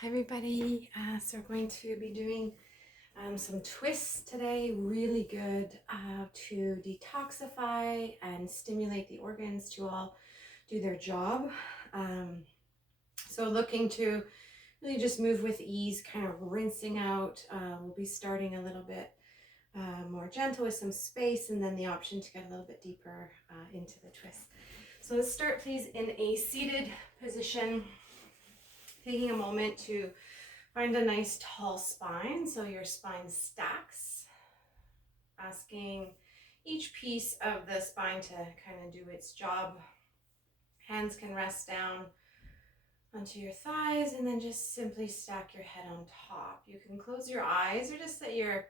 Hi everybody. So we're going to be doing some twists today. Really good to detoxify and stimulate the organs to all do their job. So looking to really just move with ease, kind of rinsing out. We'll be starting a little bit more gentle with some space, and then the option to get a little bit deeper into the twist. So let's start please in a seated position, taking a moment to find a nice tall spine, so your spine stacks, asking each piece of the spine to kind of do its job. Hands can rest down onto your thighs and then just simply stack your head on top. You can close your eyes or just let your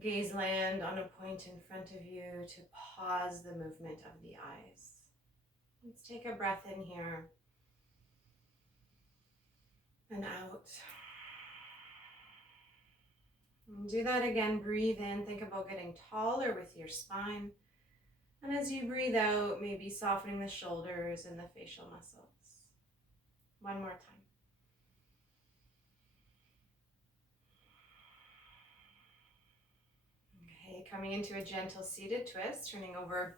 gaze land on a point in front of you to pause the movement of the eyes. Let's take a breath in here and out. And do that again. Breathe in. Think about getting taller with your spine. And as you breathe out, maybe softening the shoulders and the facial muscles. One more time. Okay, coming into a gentle seated twist, turning over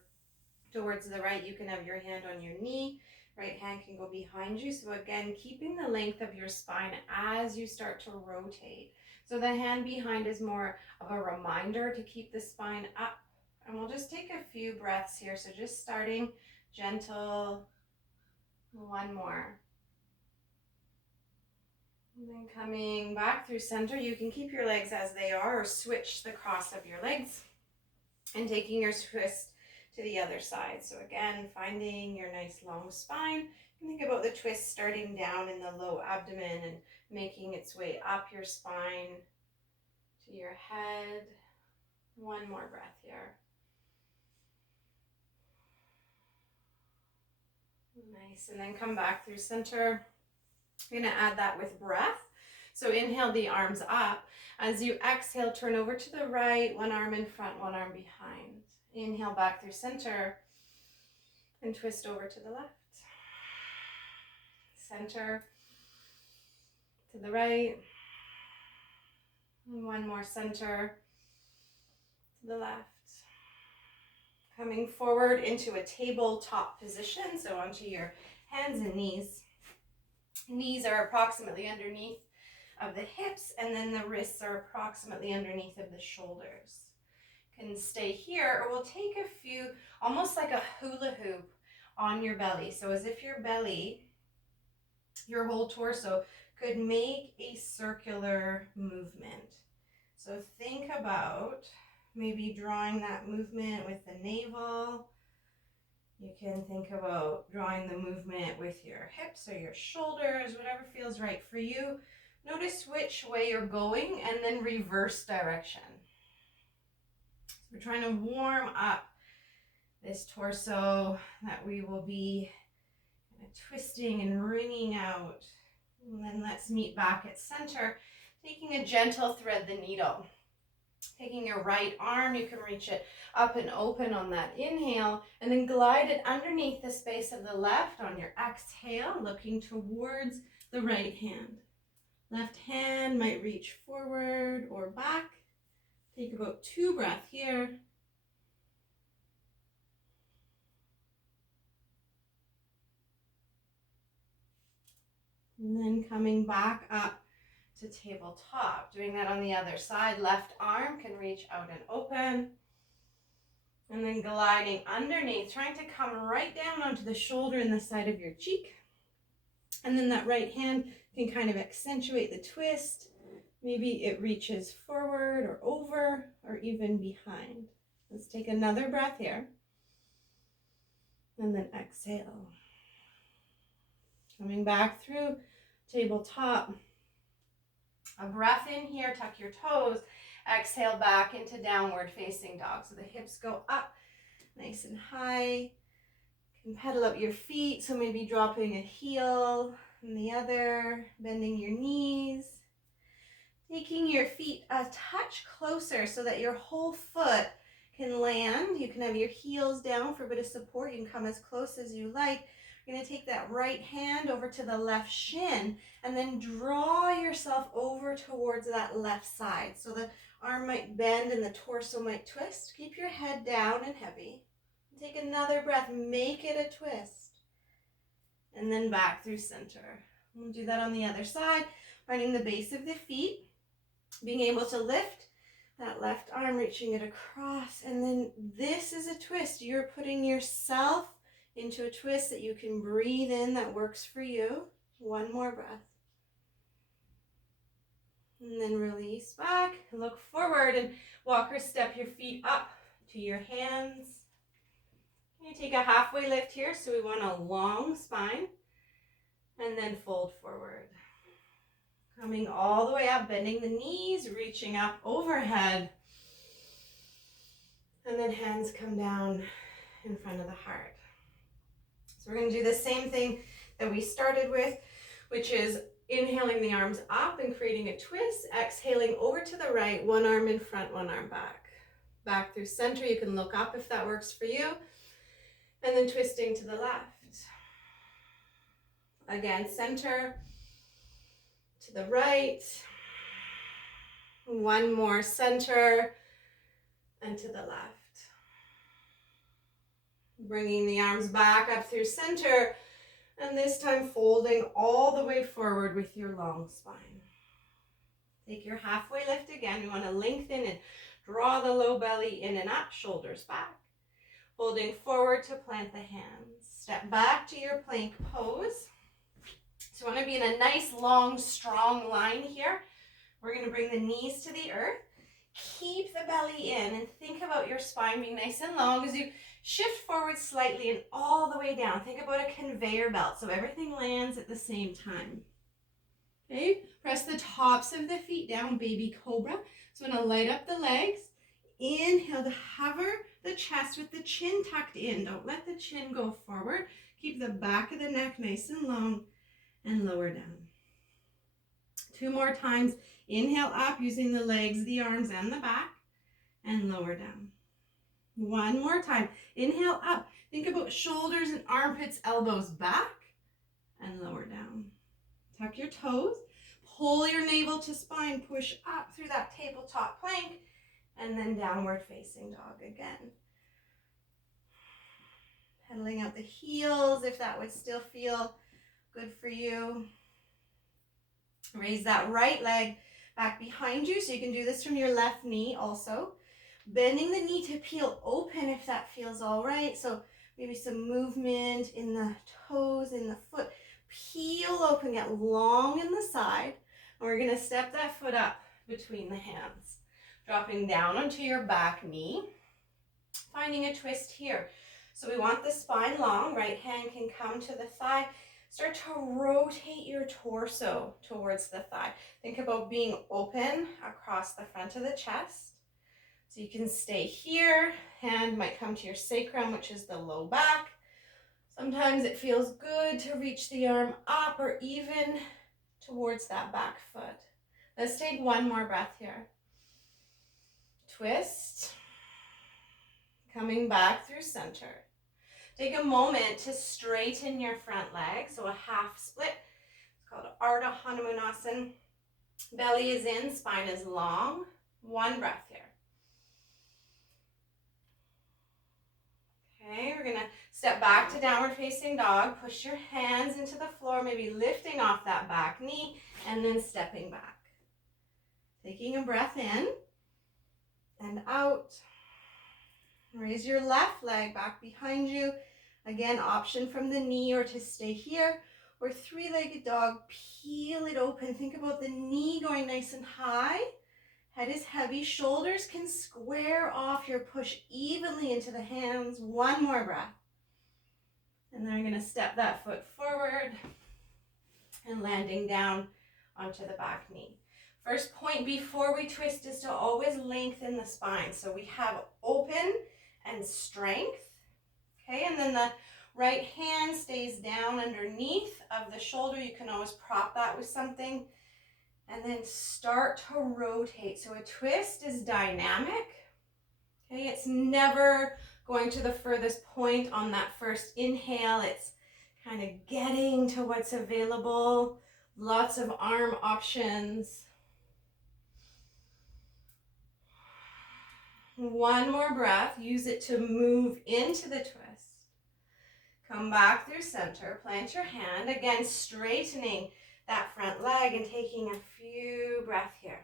towards the right. You can have your hand on your knee. Right hand can go behind you. So again, keeping the length of your spine as you start to rotate. So the hand behind is more of a reminder to keep the spine up. And we'll just take a few breaths here. So just starting gentle. One more. And then coming back through center, you can keep your legs as they are or switch the cross of your legs and taking your twist to the other side. So again, finding your nice long spine. Think about the twist starting down in the low abdomen and making its way up your spine to your head. One more breath here. Nice, and then come back through center. You're gonna add that with breath. So inhale the arms up. As you exhale, turn over to the right, one arm in front, one arm behind. Inhale back through center and twist over to the left. Center to the right. And one more center to the left. Coming forward into a tabletop position, so onto your hands and knees. Knees are approximately underneath of the hips, and then the wrists are approximately underneath of the shoulders. Can stay here, or we'll take a few, almost like a hula hoop on your belly. So as if your belly, your whole torso could make a circular movement. So think about maybe drawing that movement with the navel. You can think about drawing the movement with your hips or your shoulders, whatever feels right for you. Notice which way you're going and then reverse direction. So we're trying to warm up this torso that we will be twisting and wringing out. And then let's meet back at center, taking a gentle thread the needle. Taking your right arm, you can reach it up and open on that inhale, and then glide it underneath the space of the left on your exhale, looking towards the right hand. Left hand might reach forward or back. Take about 2 breaths here. And then coming back up to tabletop. Doing that on the other side. Left arm can reach out and open. And then gliding underneath, trying to come right down onto the shoulder and the side of your cheek. And then that right hand can kind of accentuate the twist. Maybe it reaches forward or over or even behind. Let's take another breath here. And then exhale. Coming back through tabletop. A breath in here, tuck your toes. Exhale back into downward facing dog. So the hips go up nice and high. You can pedal up your feet, so maybe dropping a heel and the other, bending your knees. Taking your feet a touch closer so that your whole foot can land. You can have your heels down for a bit of support. You can come as close as you like. You're going to take that right hand over to the left shin and then draw yourself over towards that left side. So the arm might bend and the torso might twist. Keep your head down and heavy. Take another breath, make it a twist. And then back through center. We'll do that on the other side, finding the base of the feet, being able to lift that left arm, reaching it across. And then this is a twist. You're putting yourself into a twist that you can breathe in that works for you. One more breath. And then release back, look forward and walk or step your feet up to your hands. You take a halfway lift here, so we want a long spine. And then fold forward. Coming all the way up, bending the knees, reaching up overhead. And then hands come down in front of the heart. So we're going to do the same thing that we started with, which is inhaling the arms up and creating a twist, exhaling over to the right, one arm in front, one arm back. Back through center, you can look up if that works for you. And then twisting to the left. Again, center, to the right. One more, center, and to the left. Bringing the arms back up through center, and this time folding all the way forward with your long spine. Take your halfway lift again. You want to lengthen and draw the low belly in and up, shoulders back. Folding forward to plant the hands. Step back to your plank pose. So you want to be in a nice, long, strong line here. We're going to bring the knees to the earth. Keep the belly in and think about your spine being nice and long as you shift forward slightly and all the way down. Think about a conveyor belt so everything lands at the same time. Okay, press the tops of the feet down, baby cobra. So I'm going to light up the legs. Inhale to hover the chest with the chin tucked in. Don't let the chin go forward. Keep the back of the neck nice and long and lower down. 2 more times. Inhale up using the legs, the arms, and the back, and lower down. 1 more time. Inhale up. Think about shoulders and armpits, elbows back, and lower down. Tuck your toes. Pull your navel to spine. Push up through that tabletop plank, and then downward facing dog again. Pedaling out the heels if that would still feel good for you. Raise that right leg back behind you, so you can do this from your left knee also. Bending the knee to peel open if that feels all right. So maybe some movement in the toes, in the foot. Peel open, get long in the side. And we're going to step that foot up between the hands. Dropping down onto your back knee. Finding a twist here. So we want the spine long. Right hand can come to the thigh. Start to rotate your torso towards the thigh. Think about being open across the front of the chest. So you can stay here. Hand might come to your sacrum, which is the low back. Sometimes it feels good to reach the arm up or even towards that back foot. Let's take 1 more breath here. Twist. Coming back through center. Take a moment to straighten your front leg, so a half split. It's called Ardha Hanumanasana. Belly is in, spine is long. 1 breath here. Okay, we're going to step back to downward facing dog. Push your hands into the floor, maybe lifting off that back knee, and then stepping back. Taking a breath in and out. Raise your left leg back behind you. Again, option from the knee or to stay here. Or 3-legged dog, peel it open. Think about the knee going nice and high. Head is heavy. Shoulders can square off. Your push evenly into the hands. 1 more breath. And then we're going to step that foot forward and landing down onto the back knee. First point before we twist is to always lengthen the spine. So we have open and strength. Okay, and then the right hand stays down underneath of the shoulder. You can always prop that with something. And then start to rotate. So a twist is dynamic. Okay, it's never going to the furthest point on that first inhale. It's kind of getting to what's available. Lots of arm options. One more breath. Use it to move into the twist. Come back through center. Plant your hand. Again, straightening that front leg and taking a few breaths here.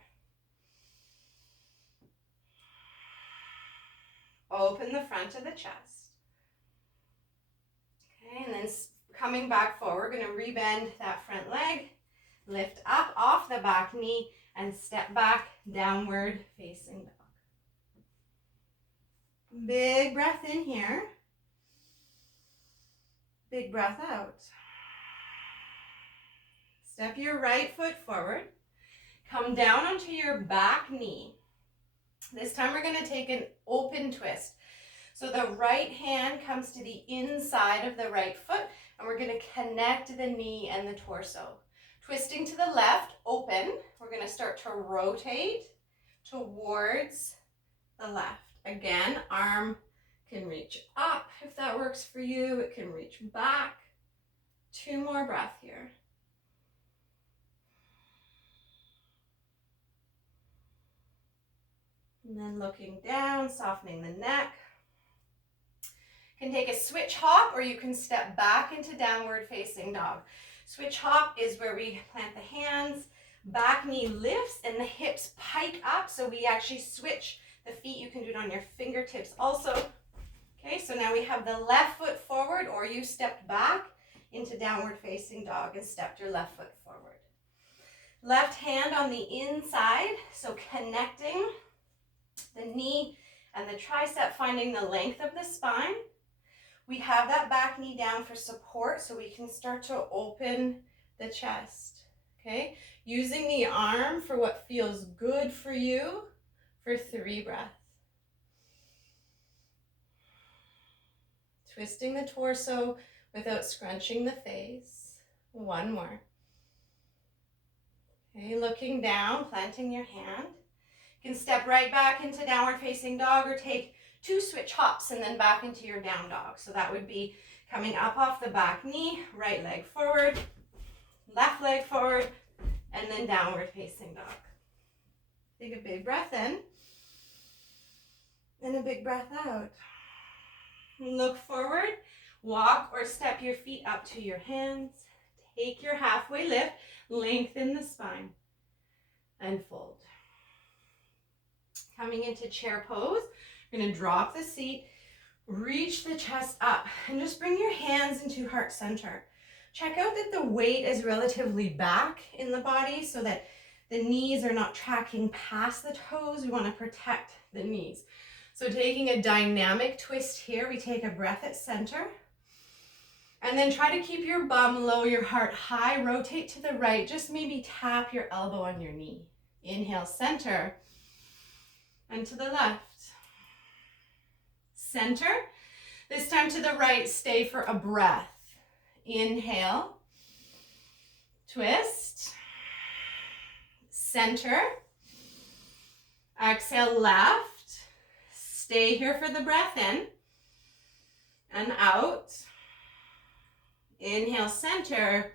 Open the front of the chest. Okay, and then coming back forward, we're going to rebend that front leg. Lift up off the back knee and step back, downward facing dog. Big breath in here. Big breath out. Step your right foot forward. Come down onto your back knee. This time we're going to take an open twist. So the right hand comes to the inside of the right foot, and we're going to connect the knee and the torso. Twisting to the left, open. We're going to start to rotate towards the left. Again, arm can reach up if that works for you. It can reach back. 2 more breaths here. And then looking down, softening the neck. You can take a switch hop, or you can step back into downward facing dog. Switch hop is where we plant the hands, back knee lifts, and the hips pike up, so we actually switch the feet. You can do it on your fingertips also. Okay, so now we have the left foot forward, or you stepped back into downward facing dog and stepped your left foot forward. Left hand on the inside, so connecting the knee and the tricep, finding the length of the spine. We have that back knee down for support, so we can start to open the chest. Okay, using the arm for what feels good for you for 3 breaths. Twisting the torso without scrunching the face. 1 more. Okay, looking down, planting your hand. You can step right back into downward facing dog, or take 2 switch hops and then back into your down dog. So that would be coming up off the back knee, right leg forward, left leg forward, and then downward facing dog. Take a big breath in and a big breath out. Look forward, walk or step your feet up to your hands. Take your halfway lift, lengthen the spine, and fold. Coming into chair pose, you're going to drop the seat, reach the chest up, and just bring your hands into heart center. Check out that the weight is relatively back in the body so that the knees are not tracking past the toes. We want to protect the knees. So taking a dynamic twist here, we take a breath at center. And then try to keep your bum low, your heart high. Rotate to the right. Just maybe tap your elbow on your knee. Inhale, center. And to the left. Center. This time to the right, stay for a breath. Inhale. Twist. Center. Exhale, left. Stay here for the breath in. And out. Inhale, center.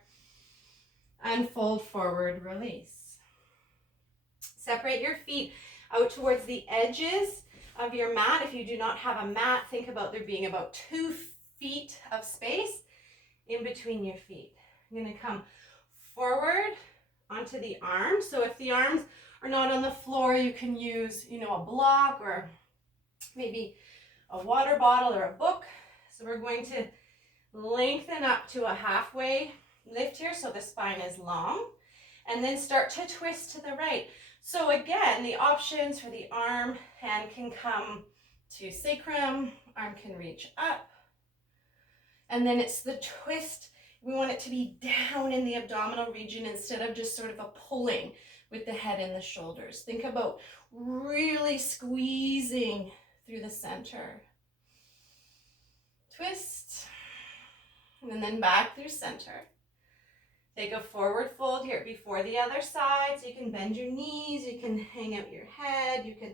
And fold forward, release. Separate your feet out towards the edges of your mat. If you do not have a mat, think about there being about 2 feet of space in between your feet. You're going to come forward onto the arms. So if the arms are not on the floor, you can use, a block or maybe a water bottle or a book. So we're going to lengthen up to a halfway lift here so the spine is long, and then start to twist to the right. So again, the options for the arm, hand can come to sacrum, arm can reach up, and then it's the twist. We want it to be down in the abdominal region instead of just sort of a pulling with the head and the shoulders. Think about really squeezing through the center. Twist, and then back through center. Take a forward fold here before the other side, so you can bend your knees, you can hang out your head, you can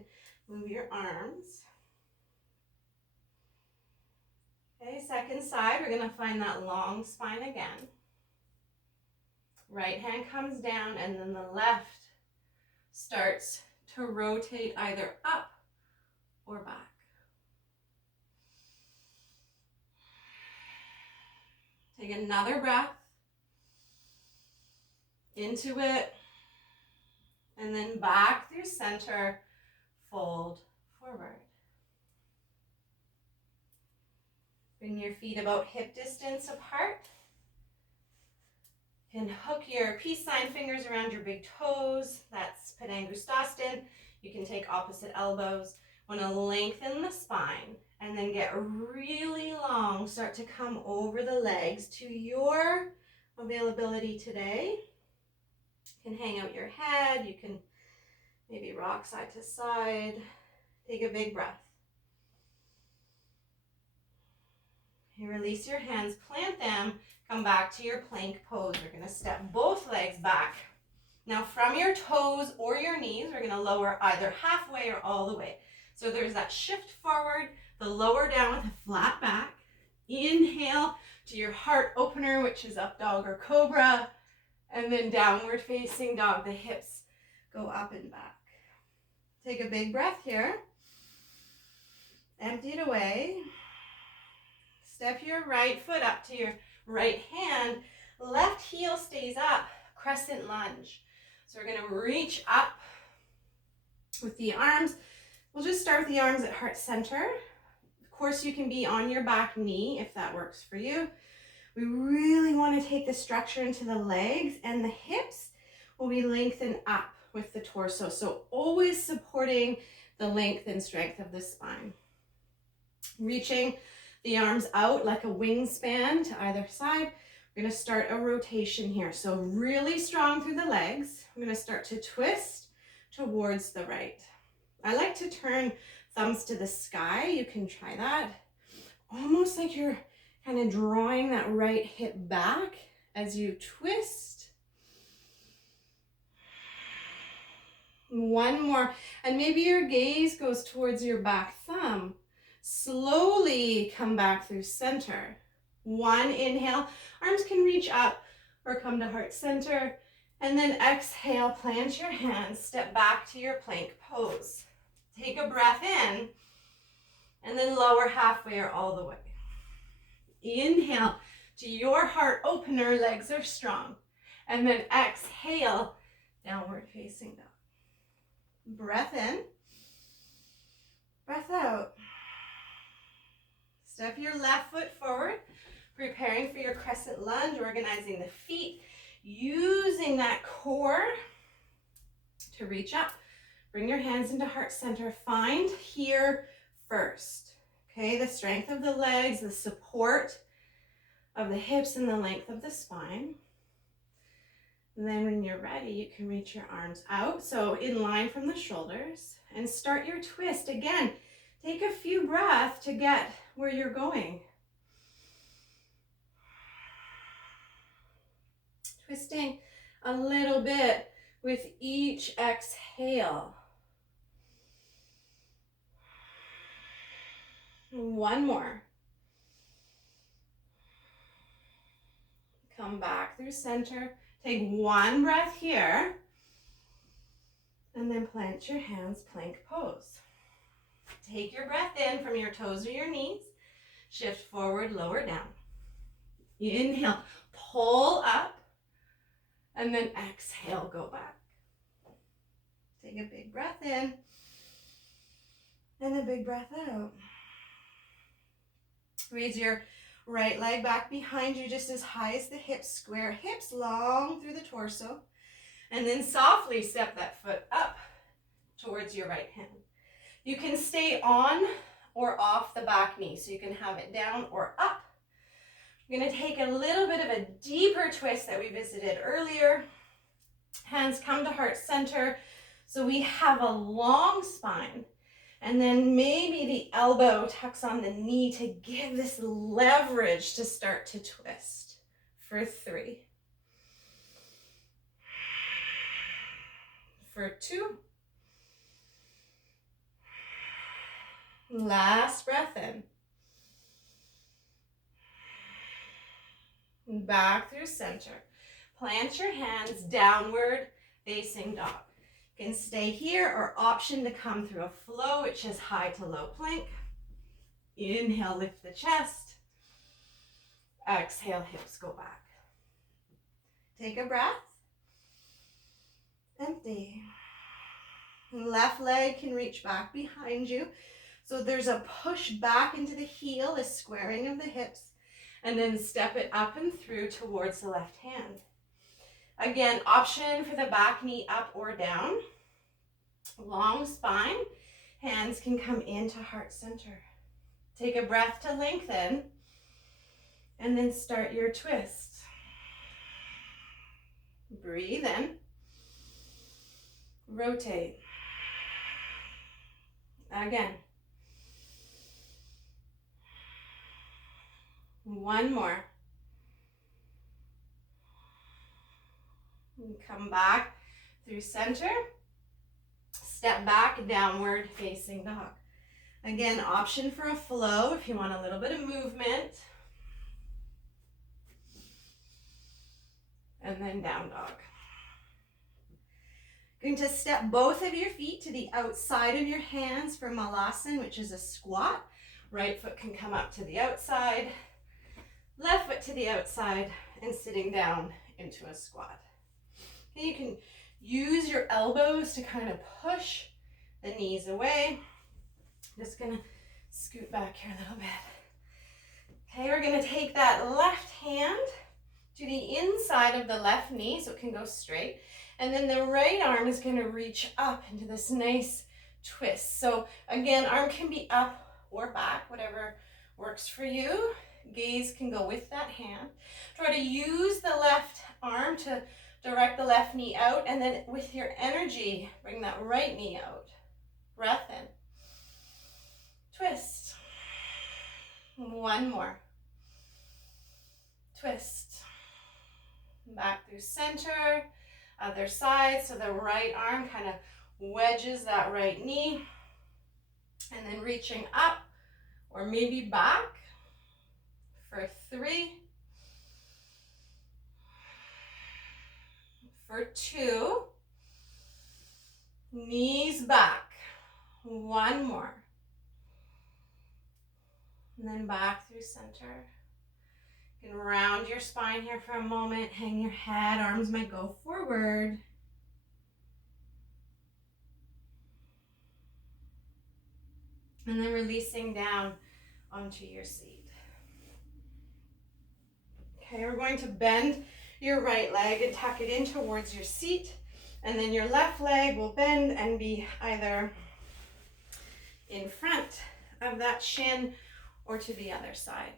move your arms. Okay, second side, we're gonna find that long spine again. Right hand comes down and then the left starts to rotate either up or back. Take another breath into it, and then back through center, fold forward. Bring your feet about hip distance apart. You can hook your peace sign fingers around your big toes. That's Padangusthasana. You can take opposite elbows. Want to lengthen the spine and then get really long. Start to come over the legs to your availability today. You can hang out your head. You can maybe rock side to side. Take a big breath. You release your hands, plant them, come back to your plank pose. We're going to step both legs back. Now from your toes or your knees, we're going to lower either halfway or all the way. So there's that shift forward, the lower down with a flat back. Inhale to your heart opener, which is up dog or cobra, and then downward facing dog. The hips go up and back. Take a big breath here. Empty it away. Step your right foot up to your right hand. Left heel stays up, crescent lunge. So we're going to reach up with the arms. We'll just start with the arms at heart center. Of course, you can be on your back knee if that works for you. We really want to take the structure into the legs, and the hips will be lengthened up with the torso. So always supporting the length and strength of the spine. Reaching the arms out like a wingspan to either side. We're going to start a rotation here. So really strong through the legs. I'm going to start to twist towards the right. I like to turn thumbs to the sky. You can try that. Almost like you're kind of drawing that right hip back as you twist. One more. And maybe your gaze goes towards your back thumb. Slowly come back through center. One inhale, arms can reach up or come to heart center. And then exhale, plant your hands, step back to your plank pose. Take a breath in and then lower halfway or all the way. Inhale to your heart opener, legs are strong. And then exhale, downward facing dog. Breath in, breath out. Step your left foot forward, preparing for your crescent lunge, organizing the feet, using that core to reach up. Bring your hands into heart center. Find here first. Okay, the strength of the legs, the support of the hips, and the length of the spine. And then when you're ready, you can reach your arms out, so in line from the shoulders, and start your twist. Again, take a few breaths to get where you're going. Twisting a little bit with each exhale. One more. Come back through center. Take one breath here. And then plant your hands, plank pose. Take your breath in from your toes or your knees. Shift forward, lower down. You inhale, pull up, and then exhale, go back. Take a big breath in and a big breath out. Raise your right leg back behind you just as high as the hips. Square hips long through the torso. And then softly step that foot up towards your right hand. You can stay on or off the back knee, so you can have it down or up. We're going to take a little bit of a deeper twist that we visited earlier. Hands come to heart center, so we have a long spine. And then maybe the elbow tucks on the knee to give this leverage to start to twist. For 3. For 2. Last breath in. Back through center. Plant your hands downward facing dog. You can stay here or option to come through a flow, which is high to low plank. Inhale, lift the chest. Exhale, hips go back. Take a breath. Empty. Left leg can reach back behind you. So there's a push back into the heel, a squaring of the hips, and then step it up and through towards the left hand. Again, option for the back knee up or down. Long spine. Hands can come into heart center. Take a breath to lengthen, and then start your twist. Breathe in. Rotate. Again. One more. And come back through center. Step back, downward facing dog. Again, option for a flow if you want a little bit of movement. And then down dog. Going to step both of your feet to the outside of your hands for Malasana, which is a squat. Right foot can come up to the outside. Left foot to the outside and sitting down into a squat. Okay, you can use your elbows to kind of push the knees away. Just gonna scoot back here a little bit. Okay, we're gonna take that left hand to the inside of the left knee so it can go straight. And then the right arm is gonna reach up into this nice twist. So again, arm can be up or back, whatever works for you. Gaze can go with that hand. Try to use the left arm to direct the left knee out, and then with your energy, bring that right knee out. Breath in. Twist. One more. Twist. Back through center. Other side, so the right arm kind of wedges that right knee. And then reaching up or maybe back for 3. For 2. Knees back. 1 more. And then back through center. You can round your spine here for a moment. Hang your head. Arms might go forward. And then releasing down onto your seat. Okay, we're going to bend your right leg and tuck it in towards your seat. And then your left leg will bend and be either in front of that shin or to the other side.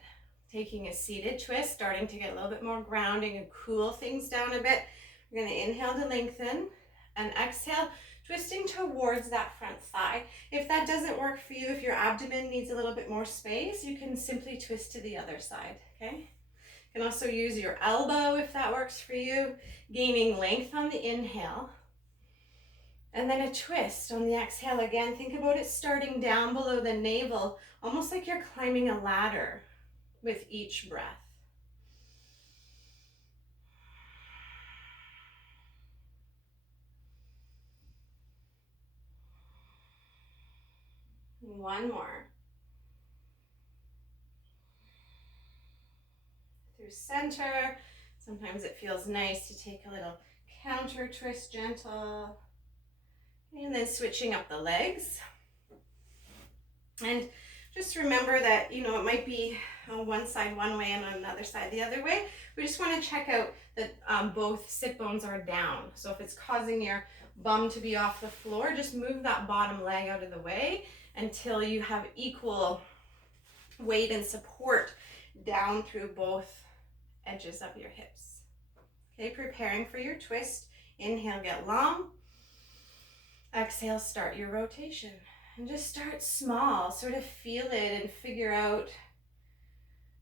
Taking a seated twist, starting to get a little bit more grounding and cool things down a bit. We're going to inhale to lengthen and exhale, twisting towards that front thigh. If that doesn't work for you, if your abdomen needs a little bit more space, you can simply twist to the other side, okay? You can also use your elbow if that works for you, gaining length on the inhale. And then a twist on the exhale again. Think about it starting down below the navel, almost like you're climbing a ladder with each breath. One more. Through center. Sometimes it feels nice to take a little counter twist, gentle. And then switching up the legs. And just remember that, you know, it might be on one side one way and on another side the other way. We just want to check out that both sit bones are down. So if it's causing your bum to be off the floor, just move that bottom leg out of the way until you have equal weight and support down through both edges of your hips. Okay, preparing for your twist. Inhale, get long. Exhale, start your rotation. And just start small, sort of feel it and figure out,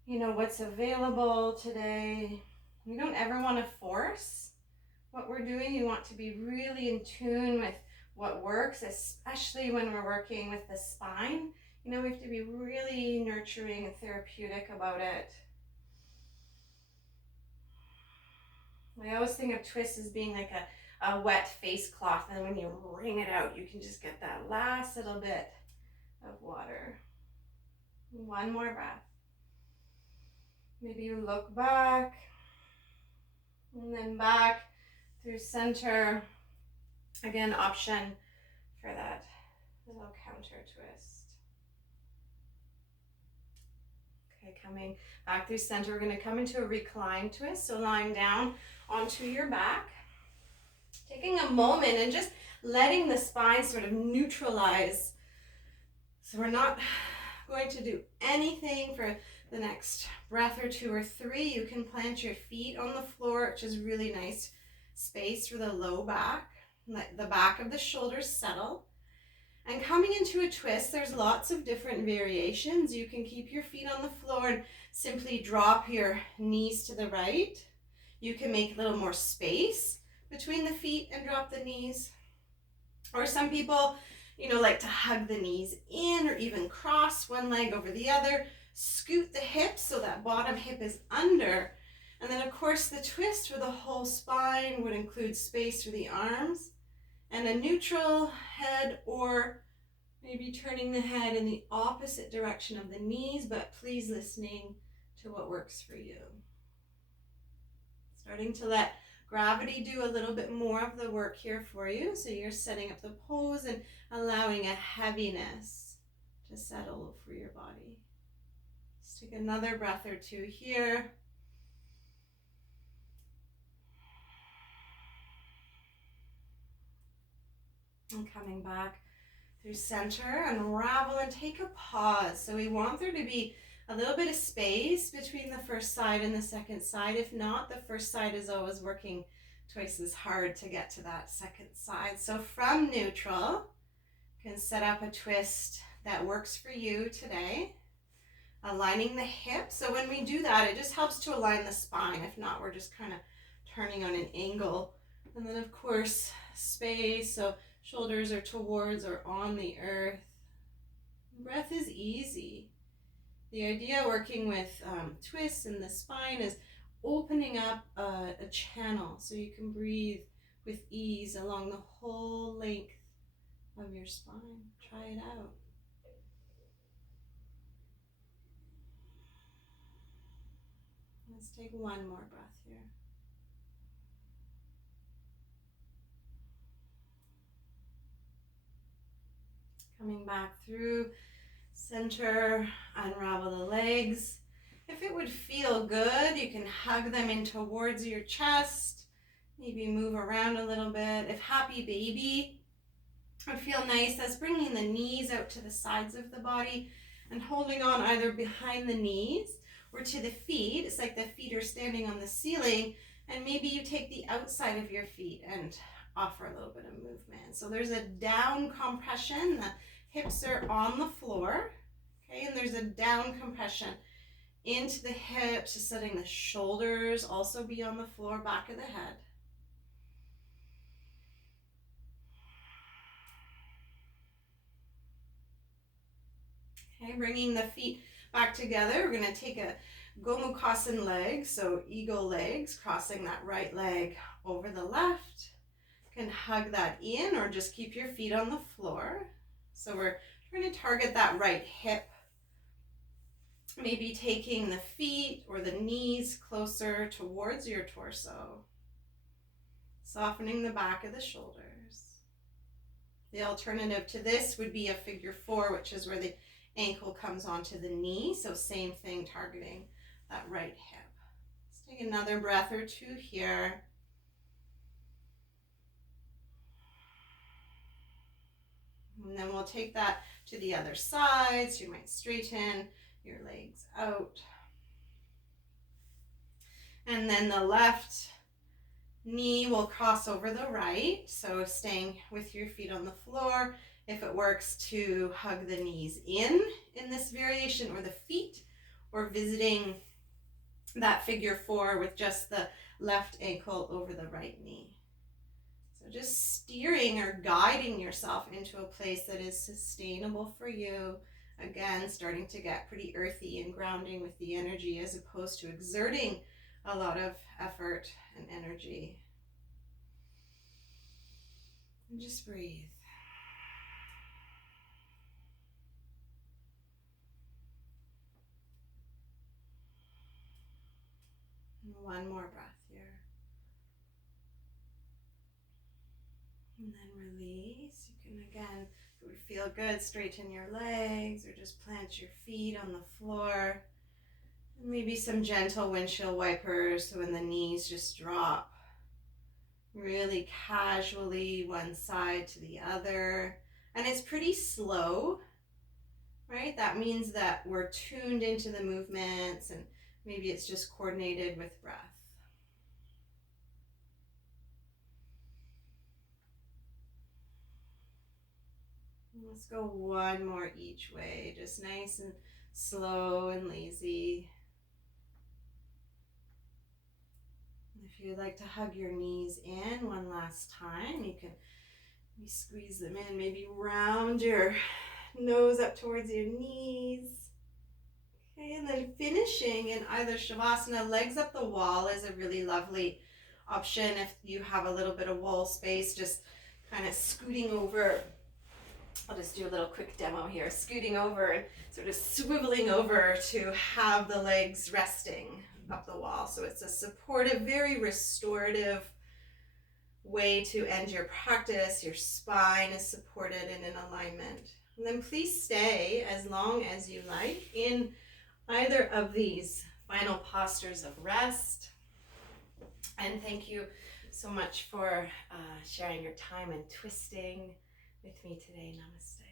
you know, what's available today. You don't ever want to force what we're doing. You want to be really in tune with what works, especially when we're working with the spine. You know, we have to be really nurturing and therapeutic about it. I always think of twist as being like a wet face cloth, and when you wring it out, you can just get that last little bit of water. One more breath. Maybe you look back, and then back through center. Again, option for that little counter twist. Okay, coming back through center, we're going to come into a reclined twist. So lying down onto your back, taking a moment and just letting the spine sort of neutralize. So we're not going to do anything for the next breath or two or three. You can plant your feet on the floor, which is really nice space for the low back. Let the back of the shoulders settle. And coming into a twist, there's lots of different variations. You can keep your feet on the floor and simply drop your knees to the right. You can make a little more space between the feet and drop the knees. Or some people, like to hug the knees in or even cross one leg over the other. Scoot the hips so that bottom hip is under. And then, of course, the twist for the whole spine would include space for the arms and a neutral head, or maybe turning the head in the opposite direction of the knees, but please listening to what works for you. Starting to let gravity do a little bit more of the work here for you. So you're setting up the pose and allowing a heaviness to settle for your body. Let's take another breath or two here. And coming back through center, unravel and take a pause. So we want there to be a little bit of space between the first side and the second side. If not, the first side is always working twice as hard to get to that second side. So from neutral, you can set up a twist that works for you today. Aligning the hips. So when we do that, it just helps to align the spine. If not, we're just kind of turning on an angle. And then, of course, space. So shoulders are towards or on the earth. Breath is easy. The idea working with twists in the spine is opening up a channel so you can breathe with ease along the whole length of your spine. Try it out. Let's take one more breath here. Coming back through center, unravel the legs. If it would feel good, you can hug them in towards your chest. Maybe move around a little bit. If happy baby would feel nice, that's bringing the knees out to the sides of the body and holding on either behind the knees or to the feet. It's like the feet are standing on the ceiling, and maybe you take the outside of your feet and offer a little bit of movement. So there's a down compression. The hips are on the floor, okay, and there's a down compression into the hips, just letting the shoulders also be on the floor, back of the head. Okay, bringing the feet back together. We're going to take a Gomukhasana leg, so eagle legs, crossing that right leg over the left. You can hug that in or just keep your feet on the floor. So we're trying to target that right hip. Maybe taking the feet or the knees closer towards your torso. Softening the back of the shoulders. The alternative to this would be a figure four, which is where the ankle comes onto the knee. So same thing, targeting that right hip. Let's take another breath or two here. And then we'll take that to the other side. So you might straighten your legs out. And then the left knee will cross over the right. So staying with your feet on the floor. If it works to hug the knees in this variation, or the feet, or visiting that figure four with just the left ankle over the right knee. So just steering or guiding yourself into a place that is sustainable for you. Again, starting to get pretty earthy and grounding with the energy, as opposed to exerting a lot of effort and energy. And just breathe. And one more breath here. And then release. You can, again, if it would feel good, straighten your legs or just plant your feet on the floor. And maybe some gentle windshield wipers so when the knees just drop. Really casually, one side to the other. And it's pretty slow, right? That means that we're tuned into the movements and maybe it's just coordinated with breath. Let's go one more each way, just nice and slow and lazy. If you'd like to hug your knees in one last time, you can squeeze them in, maybe round your nose up towards your knees. Okay, and then finishing in either Shavasana, legs up the wall is a really lovely option if you have a little bit of wall space, just kind of scooting over. I'll just do a little quick demo here. Scooting over and sort of swiveling over to have the legs resting up the wall. So it's a supportive, very restorative way to end your practice. Your spine is supported and in alignment. And then please stay as long as you like in either of these final postures of rest. And thank you so much for sharing your time and twisting with me today. Namaste.